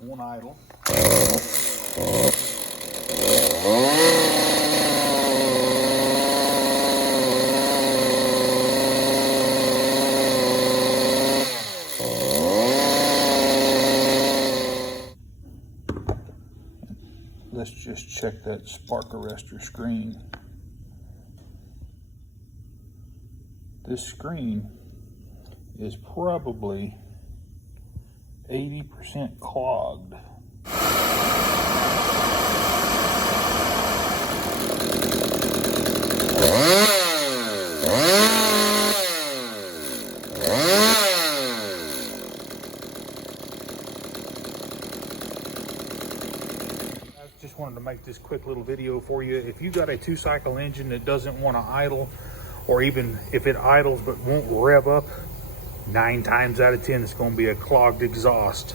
won't idle. Let's just check that spark arrestor screen. This screen is probably 80% clogged. Just wanted to make this quick little video for you. If you got a 2-cycle engine that doesn't want to idle, or even if it idles but won't rev up, 9 times out of 10 it's going to be a clogged exhaust.